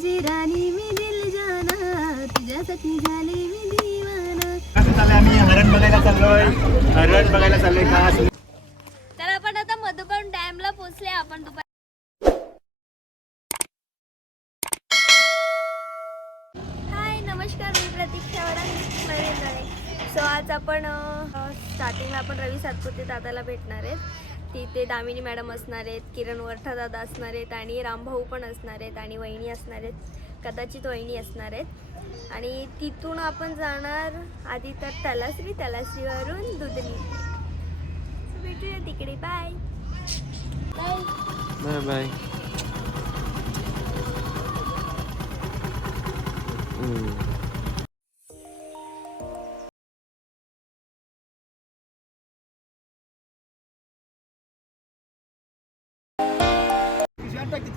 माझी राणी मी दिल जाना तुझ्यासाठी झाले मी दिवाना. आम्ही हरण बघायला चाललोय खास. तर आपण आता मधुबन डॅमला पोहोचले. आपण दुपारी नमस्कार, मी प्रतीक्षा वडा. सो आज आपण स्टार्टिंगला आपण रवी सातपुते दादाला भेटणार आहेत. तिथे दामिनी मॅडम असणार आहेत, किरण वरठा दादा असणार आहेत आणि रामभाऊ पण असणार आहेत आणि वहिनी असणार आहेत, कदाचित वहिनी असणार आहेत. आणि तिथून आपण जाणार आधी तर तलासरीवरून दुधनी. भेटूया तिकडे. Bye bye bye.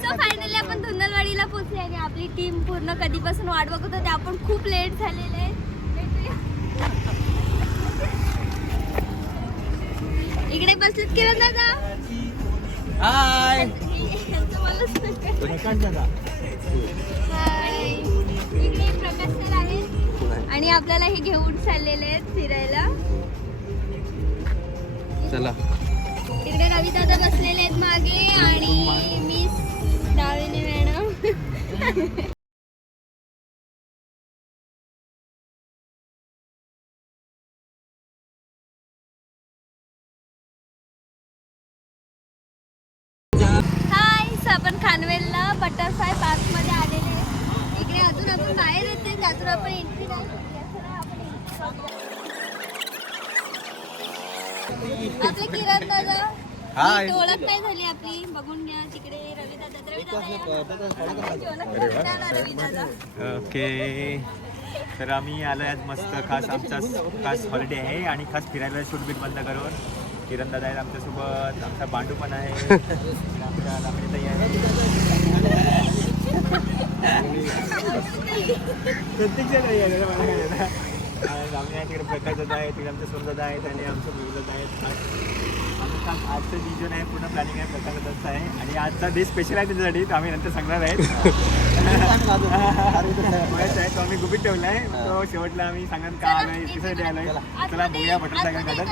So finally आपण धुंदलवाडीला पोहोचले आणि आपली टीम पूर्ण कधीपासून वाट बघत होते. आपण खूप लेट झालेले आहे. इकडे बसलेत किरण दादा. हाय. इकडे प्रकाश सर आहेत आणि आपल्याला हे घेऊन चाललेले आहेत फिरायला. चला. तिकडे रवी दादा बसलेले आहेत मागे आणि मी दामिनी मॅडम. आपण खानवेलला बटरफ्लाय पार्क मध्ये आलेले. इकडे अजून आपण बाहेर येते, त्यातून आपण एंट्री नाही केली. आपले किरण दादा, ओळख नाही झाली आपली, बघून घ्या. तिकडे रवी दादा. ओके. तर आम्ही आलोय आज मस्त खास आमचा खास हॉलिडे आहे आणि खास फिरायला शूट बीट बंद करून. किरण दादा आहेत आमच्यासोबत, आमचा बांडू पण आहे, आमच्या दामिनीताई आहे. प्रत्येक जण आहे मला काय दादा. दामिनी आहे, तिकडे प्रकाश दादा आहे, तिकडे आमचे सोन दादा आहेत आणि आमचे मुलं दादा आहेत. खास आजचं डिजन आहे, पूर्ण प्लॅनिंग आहे प्रकाश दादाचं आहे आणि आजचा डे स्पेशल आहे त्याच्यासाठी. तर आम्ही नंतर सांगणार आहेत. तो आम्ही गुपित ठेवला आहे. तो शेवटला आम्ही सांगणार का आलोय, कशासाठी आलोय. चला बघूया बटरफ्लाय गार्डन.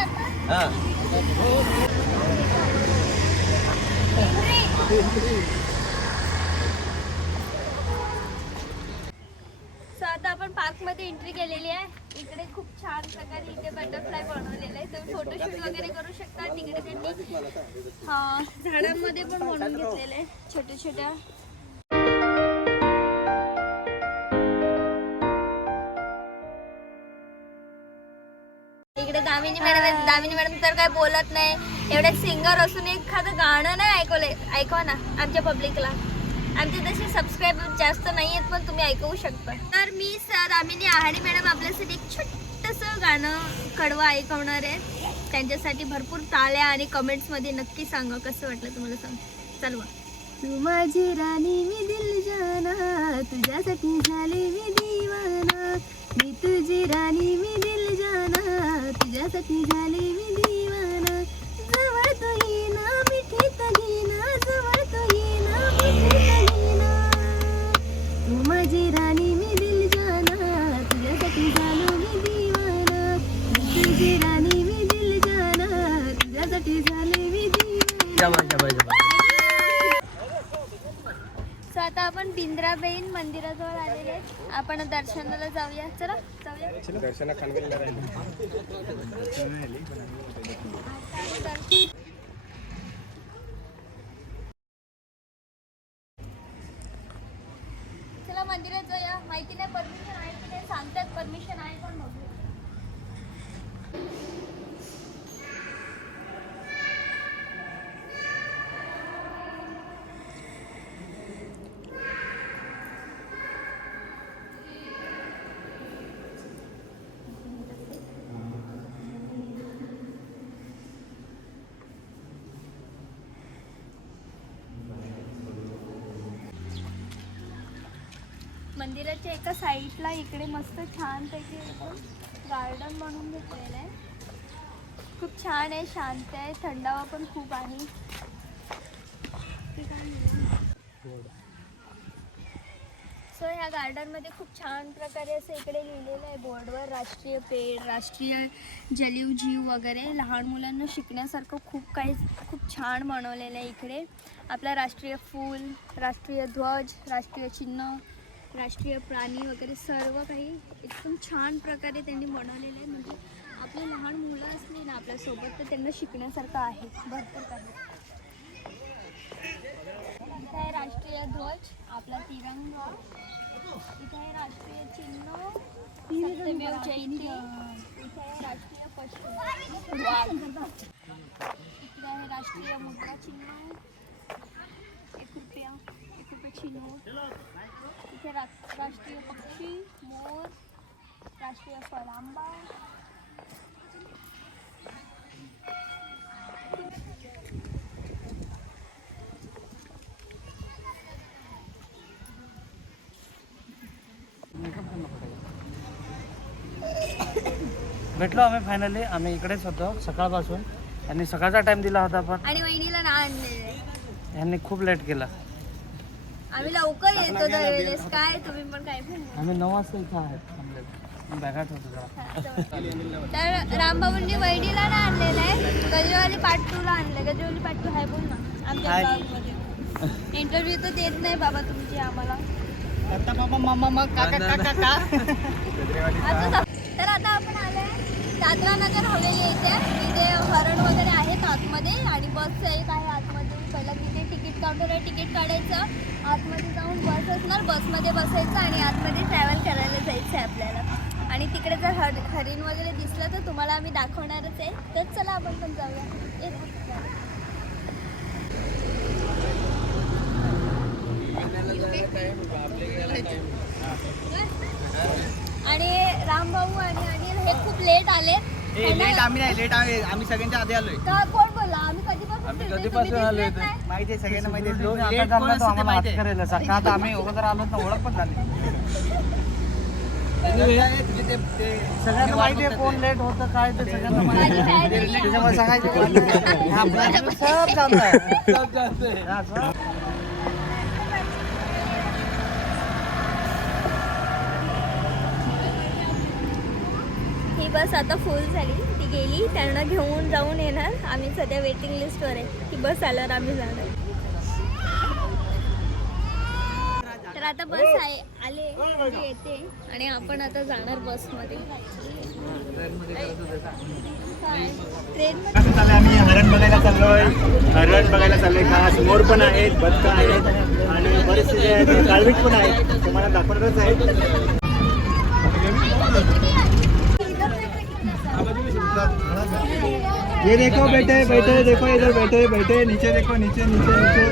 सो आता आपण पार्क मध्ये एंट्री केलेली आहे. इकडे खूप छान प्रकारे इथे बटरफ्लाय बनवलेला आहे. तुम्ही फोटोशूट वगैरे करू शकता. तिकडे त्यांनी झाडांमध्ये पण बनवून घेतलेले आहे छोट्या छोट्या. इकडे दामिनी मॅडम तर काय बोलत नाही. एवढे सिंगर असून एखादं गाणं नाही ऐकवा ना आमच्या पब्लिकला. आमचे तसे सबस्क्राईबर जास्त नाही आहेत, पण तुम्ही ऐकवू शकता. तर मी दामिनी आहाडी मॅडम आपल्यासाठी एक छोटंसं गाणं कडवं ऐकवणार आहे. त्यांच्यासाठी भरपूर टाळ्या आणि कमेंट्स मध्ये नक्की सांगा कसं वाटलं तुम्हाला. सांग चालवा. तू माझी राणी मी दिल जाना तुझ्यासाठी झाले मी दिवाना. मी तुझी राणी मी दिल जाना तुझ्यासाठी झाले मी दिवाना. जवळ तो येईना मिठीत घेईना, जवळ तो येईना मिठीत घेईना. तू माझी राणी मी दिल जाना तुझ्यासाठी झालो मी दिवाना. मी तुझी राणी मी दिल जाना तुझ्यासाठी झाले मी दिवाना. सो आता आपण बिंद्राबेन मंदिराजवळ आलेले आहेत. आपण दर्शनाला जाऊया. चला जाऊया. दर्शना खानवेलला चला मंदिरात जाऊया. माहिती नाही परमिशन आहे की नाही, सांगतात परमिशन आहे पण बघूया. मंदिराच्या एका साईडला इकडे मस्त छान पैकी गार्डन बनवून घेतलेलं आहे. खूप छान आहे, शांत आहे, थंडावा पण खूप आहे. सो ह्या गार्डनमध्ये खूप छान प्रकारे असं इकडे लिहिलेलं आहे बोर्डवर, राष्ट्रीय पेड़, राष्ट्रीय जलीव जीव वगैरे. लहान मुलांना शिकण्यासारखं खूप छान बनवलेलं आहे इकडे. आपला राष्ट्रीय फूल, राष्ट्रीय ध्वज, राष्ट्रीय चिन्ह, राष्ट्रीय प्राणी वगैरे सर्व काही एकदम छान प्रकारे त्यांनी बनवलेलं आहे. म्हणजे आपले लहान मुलं असली ना आपल्यासोबत तर त्यांना शिकण्यासारखं आहे भरपूर काही. इथे आहे राष्ट्रीय ध्वज, आपला तिरंगा. इथे आहे राष्ट्रीय चिन्ह, सत्यमेव जयते. इथे आहे राष्ट्रीय पशु, इथे आहे राष्ट्रीय मुद्रा चिन्ह, 1 रुपयाची नोट. इथे राष्ट्रीय पक्षी मोर, राष्ट्रीय फळ आंबा. भेटलो आम्ही फायनली. आम्ही इकडेच होतो सकाळपासून आणि सकाळचा टाइम दिला होता पण आणि वहिनीला ना आणले. यांनी खूप लेट केला. आम्ही लवकर येतो दरवेळेस. काय तुम्ही पण काय पण आम्ही 9 वाजता इथं आहेत बॅगात होतो जरा. तर रामबाबूंनी वहिनीला ना आणलेलं आहे. गजरावाली पाटूला आणलं. गजरावाली पाटू आहे बोल ना आमच्या ब्लॉगमध्ये. इंटरव्ह्यू तर देत नाही बाबा तुमची आम्हाला. तर आता आपण आलोय दादरा नगर हवेली येते. तिथे हरण वगैरे आहेत आतमध्ये आणि बस एक आहे आतमध्ये. पहिला तिथे तिकीट काउंटर आहे, तिकीट काढायचं, आतमध्ये जाऊन बस असणार, बसमध्ये बसायचं आणि आतमध्ये ट्रॅव्हल करायला जायचं आहे आपल्याला. आणि तिकडे जर हरिण वगैरे दिसलं तर तुम्हाला आम्ही दाखवणारच आहे. तर चला आपण पण जाऊया. आणि रामभाऊ आणि अनिल हे खूप लेट आले. लेट आम्ही नाही, लेट आम्ही सगळ्यांच्या आधी आलोय. तर कोण बोलला? आम्ही कधीपासून आलोय माहिती आहे सगळ्यांना, माहिती आहे. सकाळ आम्ही अगोदर आलो तर ओळख पण झाली. सगळ्यांना माहिती आहे कोण लेट होतं काय ते सगळ्यांना माहिती आहे. त्याच्यामुळे सांगायचं सब चालतंय. ही बस आता फुल झाली, ती गेली. त्यांना घेऊन जाऊन येणार. आम्ही सध्या वेटिंग लिस्टवर आहे. ती बस आल्यावर आम्ही जाणार. तर आता बस आले म्हणजे येते आणि आपण आता जाणार बसमध्ये. ट्रेनमध्ये आम्ही हरण बघायला चाललोय. हरण बघायला चाललोय. खास मोर पण आहेत, बदकं आहेत आणि बरेचसे काळवीट पण आहेत. तुम्हाला दाखवणारच आहे. ये देखो बैठे बैठे, देखो इधर बैठे बैठे, नीचे देखो, नीचे नीचे नीचे.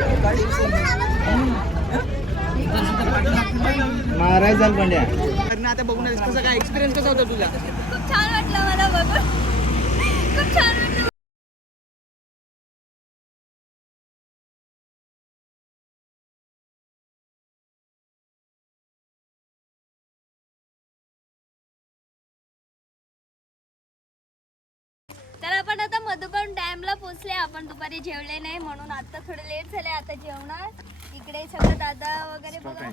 महाराज झाल पंड्या. आता बघून कसं काय एक्सपिरियन्स कसा होता तुझा? खूप छान वाटलं मला बघून. खूप छान वाटलं. तर आपण आता मधुबन डॅमला पोहोचले. आपण दुपारी जेवले नाही म्हणून आता थोडे लेट झाले. आता जेवणार. इकडे सगळं दादा वगैरे बघा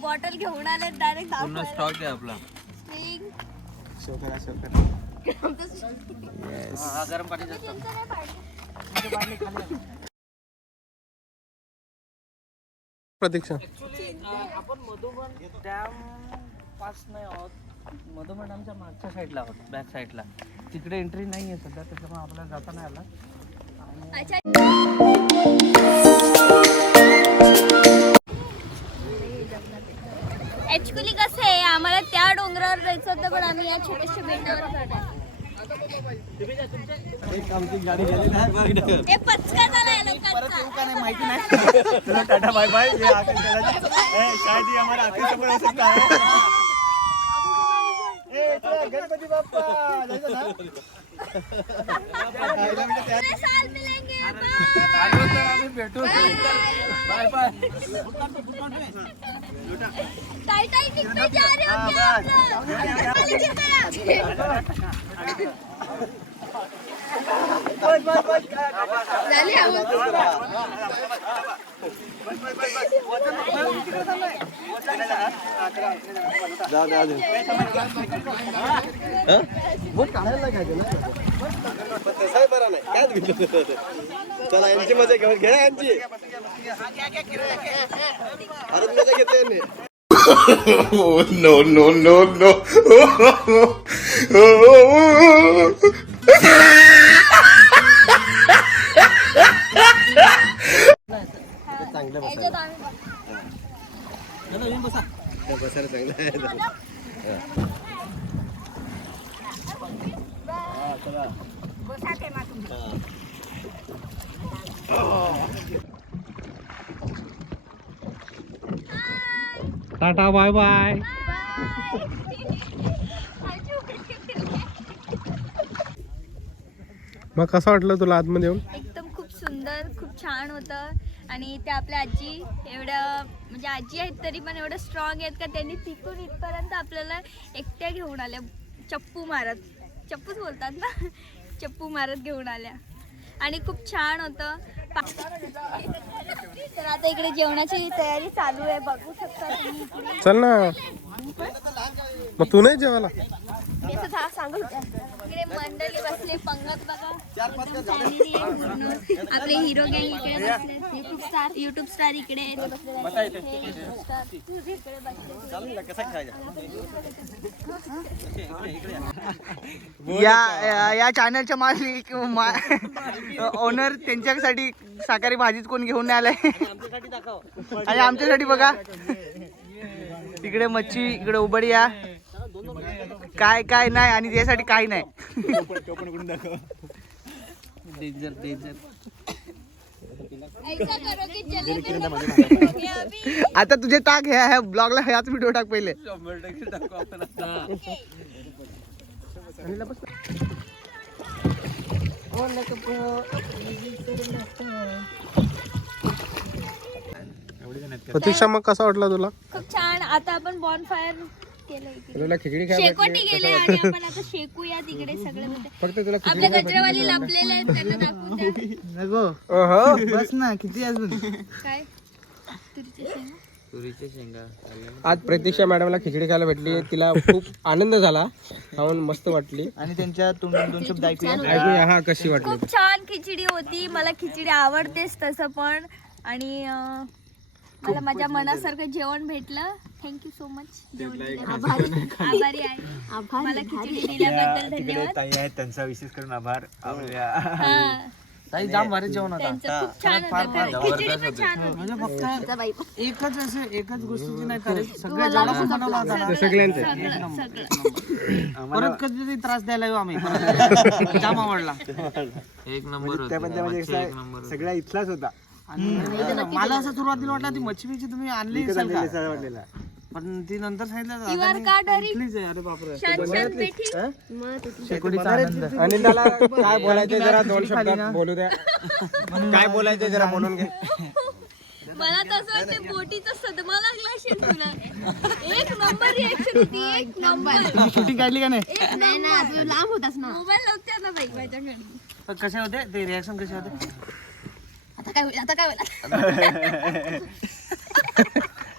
बॉटल घेऊन आले डायरेक्ट. स्टॉक आहे आपला. स्प्रिंग शो करा. गरम पाणी प्रतीक्षा आपण मधुबन डॅम पास नाही आहोत. मधुबन डॅमच्या मागच्या साईडला आहोत, बॅक साईडला. तिकडे एंट्री नाही आहे सध्या, त्याच्यामुळे आपल्याला जाता नाही आला. ऍक्च्युली कसं आहे आम्हाला त्या डोंगरावर जायचं होतं पण आम्ही या छोट्याशा बेटावर जाणार. हे पचका झालाय लोकांचा. माहिती नाही. तुला टाटा बाय बाय. ये आकर शायद ही हमारा आखिरी सफर हो सकता है. ए चला गणपति बाप्पा जायचं ना. अगले साल मिलेंगे. Bye bye. टाइटैनिक पे जा रहे हो क्या आप लोग? चला यांची मजा घेऊन घ्या यांची मजा घेतली no. याच्यात आम्ही बसायला चांगलं आहे टाटा बाय बाय. मग कसं वाटलं तुला आतमध्ये येऊन? एकदम खूप सुंदर, खूप छान होतं. आणि त्या आपल्या आजी एवढं म्हणजे आजी आहेत तरी पण एवढं स्ट्रॉंग आहेत का त्यांनी तिकून इथपर्यंत आपल्याला एकट्या घेऊन आल्या, चप्पू मारत, चप्पूच बोलतात ना, चप्पू मारत घेऊन आल्या. आणि खूप छान होतं. तर आता इकडे जेवणाची तयारी चालू आहे, बघू शकता तुम्ही. चल ना, मग तू नाही जेवायला? मी असं सांगू इकडे मंडळी बसले, पंगत बघा, एकदम family आहे पूर्ण. आपले हिरो गँग इकडे बसले, युट्यूब स्टार इकडे आहेत. या चॅनलच्या मालिक ओनर त्यांच्यासाठी शाकाहारी भाजीच कोण घेऊन नाही आलाय. आणि आमच्यासाठी बघा तिकडे मच्छी, इकडे उबडिया, काय काय नाही आणि त्यासाठी काही नाही. Danger danger. ऐसा करो की चले फिर अभी. आता तुझे टाक ह्या ब्लॉगला ह्याच व्हिडिओ टाक पहिले. 100% टाकू आपण आता. प्रतीक्षा मग कसा वाटला तुला? खूप छान. आता आपण बॉनफायर केलं इकडे. तुला खिचडी खायला शेकोटी गेले आणि आपण आता शेकूया तिकडे सगळे. फक्त तुला आपल्या गजरावाली लपलेले आहेत, त्यांना दाखवू द्या. बस ना, किती अजून. काय तुरीच्या शेंगा? आज प्रतीक्षा मॅडमला खिचडी खायला भेटली, तिला खूप आनंद झाला, खाऊन मस्त वाटली. आणि त्यांच्या तोंडून दोन शब्द ऐकूया. ऐकूया हा कशी वाटली. खूप छान खिचडी होती. मला खिचडी आवडतेच तसं पण. आणि मला माझ्या मनासारखं जेवण भेटलं. Thank you so much. आभारी आहे. मला खिचडी दिल्याबद्दल धन्यवाद. ताई आहेत त्यांचा विशेष करून आभार. आपल्या हा, ताई जाम भारी जेवण होता. त्यांचं खूप छान होतं. खिचडी पण छान होती. म्हणजे फक्त एकच असं एकच गोष्टीची नाही करत, सगळ्या जेवढा पण बनवला होता ना, सगळ्यांचं सगळं. परत कधी त्रास द्यायला येऊ आम्ही. परत. जाम आवडला. एक नंबर त्या म्हणजे सगळ्या इथलाच होता. आणि मला असं सुरुवातीला वाटलं ती मच्छी तुम्ही आणली असेल का? वाटलेला पण ती नंतर सांगितलं You are का डरी? इथलीच आहे. अरे बापरे. छान छान बेटी. शेकोडीचा आनंद. आणि त्याला काय बोलायचं जरा दोन शब्दात बोलू द्या. काय बोलायचं जरा बोलून घे. मला तसं वाटतं बोटीचा सदमा लागला असेल तुला. एक नंबर रिएक्शन होती, एक नंबर. शूटिंग काढली का नाही? एक नंबर. लांब होतास ना. मोबाईल नव्हते ना बाई माझ्याकडे. पण कसे होते ते रिॲक्शन, कसे होते? आता काय होईल, आता काय होईल.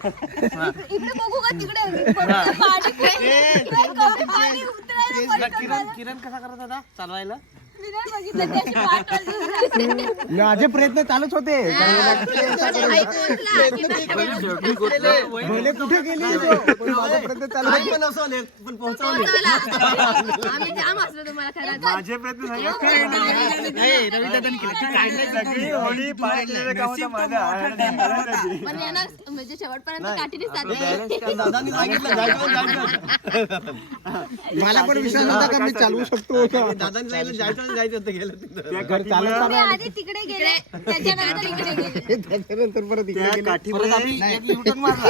इकडे बघू का तिकडे पाणी उतरायला किरण किरण कसा करत होता चालवायला? मी नाही बघितलं की अशी पाठ वाजवून. माझे प्रयत्न चालूच होते. भले कुठे गेली पण माझा प्रयत्न चालू होते. पण पोहोचवले. आम्ही जाम असलो तुम्हाला खरं. माझे प्रयत्न रवी दादांनी सगळी होडी पार केलेलं काम होतं माझं. पण येणार म्हणजे शेवटपर्यंत काठीने साथ. दादांनी सांगितलं जायचं. मला पण विश्वास होता का मी चालवू शकतो. दादांनी सांगितलं जायचं होतं गेलं तिथं. मी आधी तिकडे गेले, त्याच्यानंतर इकडे गेले. त्याच्यानंतर परत इकडे गेले. परत आम्ही एक U-turn मारला.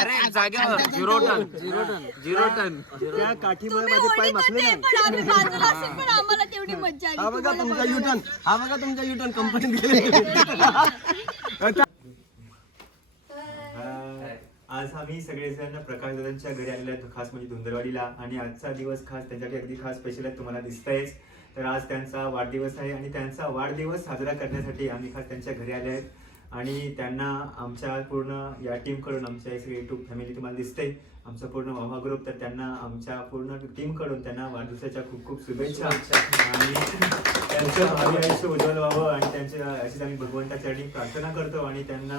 अरे जागेवर झिरो टन. त्या काठीमुळे माझे तुम्ही पाय होडीत माखले होते, नाही. पण आम्ही बाजूला असेल, पण आम्हाला तेवढी मज्जा आली. हा बघा तुमचा युटर्न, हा बघा तुमचा युटर्न कंपनीत आज आम्ही सगळेजण प्रकाश दादांच्या घरी आलेले आहेत, खास म्हणजे धुंदरवाडीला. आणि आजचा दिवस खास त्यांच्याकडे अगदी खास स्पेशल आहे, तुम्हाला दिसतंयच. तर आज त्यांचा वाढदिवस आहे आणि त्यांचा वाढदिवस साजरा करण्यासाठी आम्ही खास त्यांच्या घरी आले आहेत. आणि त्यांना आमच्या पूर्ण या टीमकडून, आमच्या हे सगळे यूट्यूब फॅमिली तुम्हाला दिसते, आमचा पूर्ण वामा ग्रुप, तर त्यांना आमच्या पूर्ण टीमकडून त्यांना वाढदिवसाच्या खूप खूप शुभेच्छा आणि त्यांचं भावी आयुष्य उज्ज्वल व्हावं आणि त्यांच्या अशीच आम्ही भगवंताच्या चरणी प्रार्थना करतो आणि त्यांना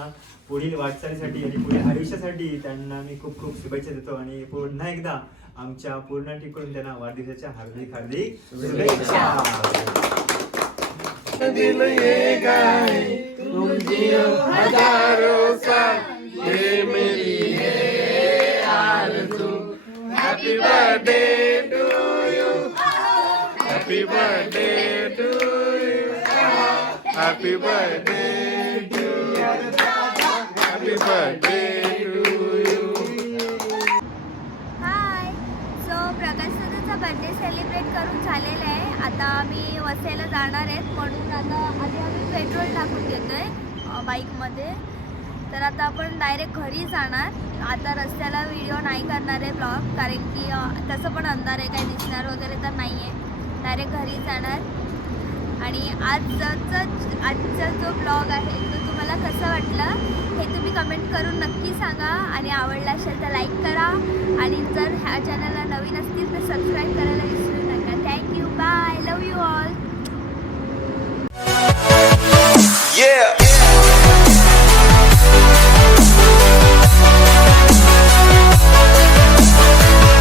पुढील वाटचालीसाठी आणि पुढील आयुष्यासाठी त्यांना मी खूप खूप शुभेच्छा देतो आणि पुन्हा एकदा आमच्या पूर्ण टीमकडून त्यांना वाढदिवसाच्या हार्दिक हार्दिक शुभेच्छा. हाय. सो प्रकाश दादाचा बर्थडे सेलिब्रेट करून झालेला आहे. आता आम्ही वसईला जाणार आहेत म्हणून आता आधी आम्ही पेट्रोल टाकून घेतोय बाईकमध्ये. तर आता आपण डायरेक्ट घरी जाणार. आता रस्त्याला व्हिडिओ नाही करणार आहे ब्लॉग, कारण की तसं पण अंधार आहे, काही दिसणार वगैरे तर नाही आहे. डायरेक्ट घरी जाणार. आणि आजचा जो ब्लॉग आहे तो तुम्हाला कसा वाटला हे तुम्ही कमेंट करून नक्की सांगा. आणि आवडला असेल तर लाईक करा आणि जर ह्या चॅनलला नवीन असतील तर सबस्क्राईब करायला विसरू नका. Thank you. Bye. Love you all. Yeah.